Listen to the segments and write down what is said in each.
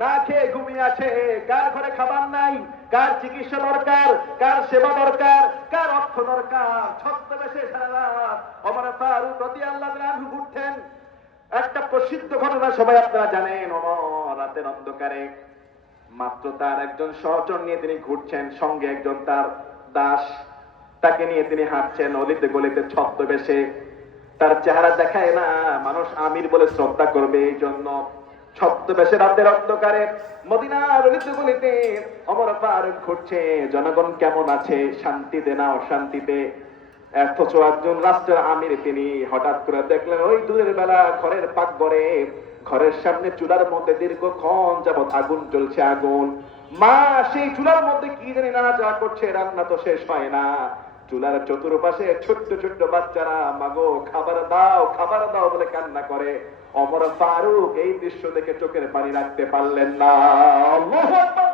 না খেয়ে ঘুমিয়ে আছে, কার ঘরে খাবার নাই, কার চিকিৎসা দরকার, কার সেবা দরকার, কার অর্থ দরকার, ছদ্মবেশে সারা রাত ওমর ফারুক রাদিয়াল্লাহু আনহু ঘুরতেন। একটা প্রসিদ্ধ ঘটনা সবাই আপনারা জানেন, ওমর রাতের অন্ধকারে মাত্র তার একজন সহচর নিয়ে তিনি ঘুরছেন, সঙ্গে একজন তার দাস, তাকে নিয়ে তিনি হাঁটছেন অলিতে গলিতে ছদ্মবেশে। তার চেহারা দেখায় না, মানুষ আমির বলে শ্রদ্ধা করবে, এই জন্য ছদ্মবেশে রাতের অন্ধকারে মদিনার অলিতে গলিতে ওমর ফারুক ঘুরছে। জনগণ কেমন আছে, শান্তিতে না অশান্তিতে? অথচ একজন রাষ্ট্রের আমির তিনি হঠাৎ করে দেখলেন ওই দূরের বেলা ঘরের পাকঘরে, ঘরের সামনে চুলার মধ্যে দীর্ঘক্ষণ যাবৎ আগুন জ্বলছে। আগুন, মা সেই চুলার মধ্যে কি জানি নাড়াচাড়া করছে, রান্না তো শেষ হয় না। চুলার চতুর্পাশে ছোট্ট ছোট্ট বাচ্চারা মাগো খাবার দাও খাবার দাও বলে কান্না করে। ওমর ফারুক এই দৃশ্য দেখে চোখের পানি রাখতে পারলেন না। আল্লাহু আকবার!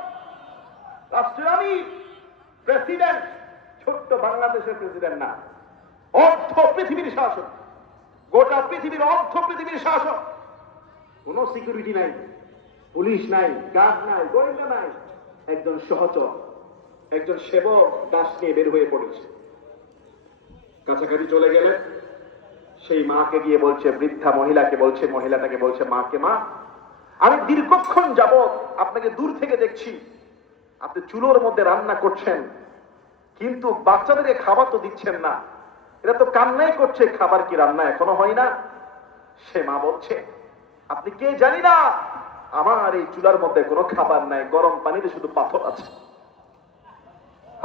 রাষ্ট্রের আমির, প্রেসিডেন্ট, ছোট্ট বাংলাদেশের প্রেসিডেন্ট না, অর্ধ পৃথিবীর শাসক, গোটা পৃথিবীর অর্ধ পৃথিবীর শাসক। কোন সিকিউরিটি নাই, পুলিশ নাই, গার্ড নাই, গোয়েন্দা নাই, একজন সহচর, একজন সেবক দাস নিয়ে বের হয়ে পড়েছে। কাছাকাছি চলে গেলে সেই মাকে গিয়ে বলছে, বৃদ্ধা মহিলাকে বলছে, মহিলাটাকে বলছে, মাকে, মা আমি দীর্ঘক্ষণ যাবৎ আপনাকে দূর থেকে দেখছি, আপনি চুলোর মধ্যে রান্না করছেন, কিন্তু বাচ্চাদেরকে খাবার তো দিচ্ছেন না, এরা তো কান্নাই করছে, খাবার কি রান্না এখনো হয় না? সে মা বলছে, আপনি কে জানি না, আমার এই চুলার মধ্যে কোনো খাবার নাই, গরম পানিতে শুধু পাথর আছে।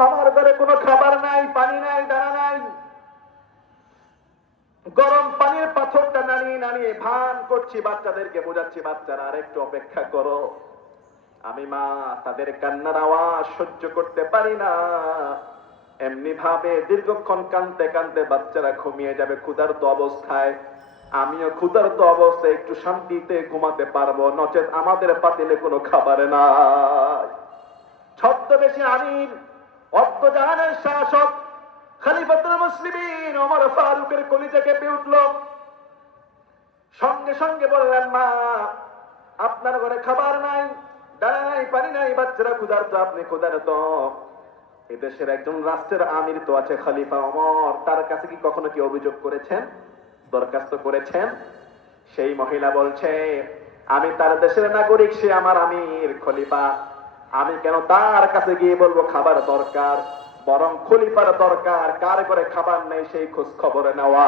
আমার ঘরে কোনো খাবার নাই, পানি নাই, দানা নাই, গরম পানির পাথরটা নাড়িয়ে নাড়িয়ে ভান করছি, বাচ্চাদেরকে বোঝাচ্ছি, বাচ্চারা আর একটু অপেক্ষা করো। আমি মা তাদের কান্নার আওয়াজ সহ্য করতে পারি না। এমনি ভাবে দীর্ঘক্ষণ কাঁদতে কাঁদতে বাচ্চারা ঘুমিয়ে যাবে ক্ষুধার্ত অবস্থায়, আমিও ক্ষুধার্ত অবস্থায় একটু শান্তিতে ঘুমাতে পারবো, নচেত আমাদের পাতিলে কোনো খাবার নাই। ছদ্মবেশী আমির, অর্ধজাহানের শাসক, খলিফাতুল মুসলিমিন ওমর ফারুকের কলিজা কেঁপে উঠল। সঙ্গে সঙ্গে বললেন, মা আপনার ঘরে খাবার নাই, দানা নাই, পানি নাই, বাচ্চারা ক্ষুধার্ত, আপনি ক্ষুধার্ত। এদেশের একজন রাষ্ট্রের আমির তো আছে খলিফা ওমর, তার কাছে কি কখনো কি অভিযোগ করেছেন, দরখাস্ত করেছেন? সেই মহিলা বলছে, আমি তার দেশের নাগরিক, সে আমার আমির খলিফা, আমি কেন তার কাছে গিয়ে বলবো খাবার দরকার? বরং খলিফার দরকার কার করে খাবার নেই সেই খোঁজ খবর নেওয়া।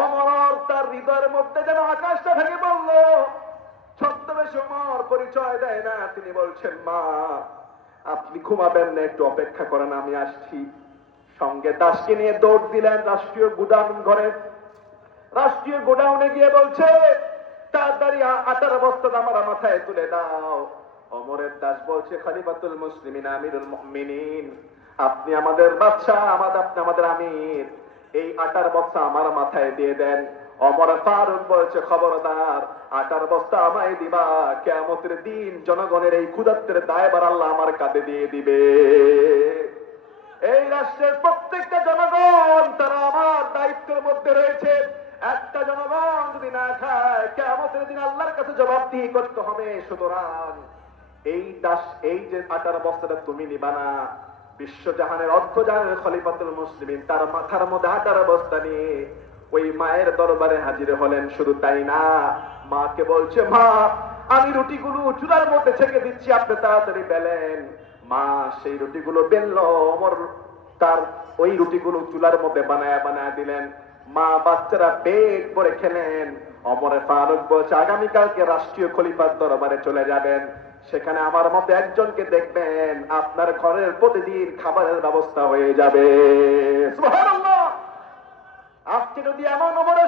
ওমর তার হৃদয়ের মধ্যে যেন আকাশটা ভেঙে বলল। ছদ্মবেশ ওমর পরিচয় দেয় না, তিনি বলছেন, মা আপনি ঘুমাবেন না, একটু অপেক্ষা করেন, আমি আসছি। সঙ্গে দাসকে নিয়ে দৌড় দিলেন রাষ্ট্রীয় গুদাম ঘরে। রাষ্ট্রীয় গোডাউনে গিয়ে বলছে, তাড়াতাড়ি আটার বস্তা আমার মাথায় তুলে দাও। ওমরের দাস বলছে, খলিফাতুল মুসলিমিন আমিরুল মুমিনিন, আপনি আমাদের বাদশা, আপনি আমাদের আমির, এই আটার বস্তা আমার মাথায় দিয়ে দেন। ওমর ফারুক বলছে, খবরদার, আটার বস্তা আমায় দিবা, কিয়ামতের দিন জনগণের এই ক্ষুধার্তের দায়ভার আল্লাহ আমার কাঁধে দিয়ে দিবে। এই রাষ্ট্রের প্রত্যেকটা জনগণ তারা আমার দায়িত্বের মধ্যে রয়েছে। একটা জনগণ যদি না খায়, কিয়ামতের দিন আল্লাহর কাছে জবাবদিহি করতে হবে। সুতরাং এই যে আটার বস্তাটা তুমি নিবা না, বিশ্বজাহানের অর্ধজাহানের খলিফাতুল মুসলিমিন তার মাথার মধ্যে আটার বস্তা নিয়ে ওই মায়ের দরবারে হাজির হলেন। শুধু তাই না, মাকে বলছে, মা আমি রুটিগুলো চুলার মধ্যে ছেঁকে দিচ্ছি, আপনি তাড়াতাড়ি বেলেন। মা সেই রুটিগুলো বেললো, ওমর তার ওই রুটিগুলো চুলার মধ্যে বানায় বানায় দিলেন। মা বাচ্চারা পেট ভরে খেলেন। ওমর ফারুক বলছে, আগামীকালকে রাষ্ট্রীয় খলিফার দরবারে চলে যাবেন, সেখানে আমার মতো একজনকে দেখবেন, আপনার ঘরের প্রতিদিন খাবারের ব্যবস্থা হয়ে যাবে। সুবহানাল্লাহ! আজকে যদি এমন ওমরের